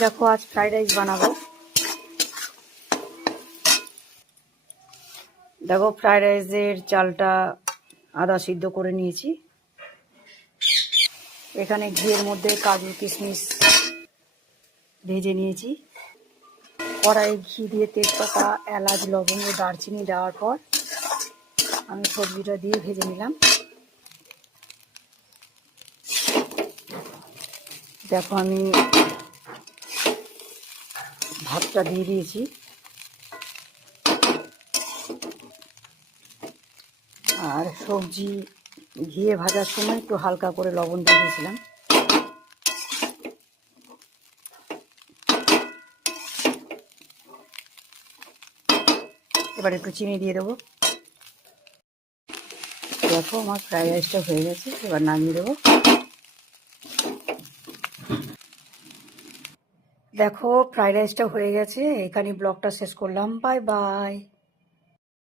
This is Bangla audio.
দেখো আজ ফ্রাইড রাইস বানাবো। দেখো ফ্রাইড রাইসের চালটা আধা সিদ্ধ করে নিয়েছি। এখানে ঘিয়ের মধ্যে কাজু কিশমিশ ভেজে নিয়েছি। কড়াইয়ে ঘি দিয়ে তেজপাতা, এলাচ, লবঙ্গ, দারচিনি দেওয়ার পর আমি সবজিটা দিয়ে ভেজে নিলাম। দেখো আমি ভাতটা দিয়ে দিয়েছি, আর সবজি ঘিয়ে ভাজার সময় একটু হালকা করে লবণ দিয়ে দিয়েছিলাম। এবার একটু চিনি দিয়ে দেবো। দেখো আমার ফ্রাইড রাইসটা হয়ে গেছে, এবার নামিয়ে দেবো। দেখো ফ্রাইড রাইসটা হয়ে গেছে। এখানে ব্লগটা শেষ করলাম। Bye bye.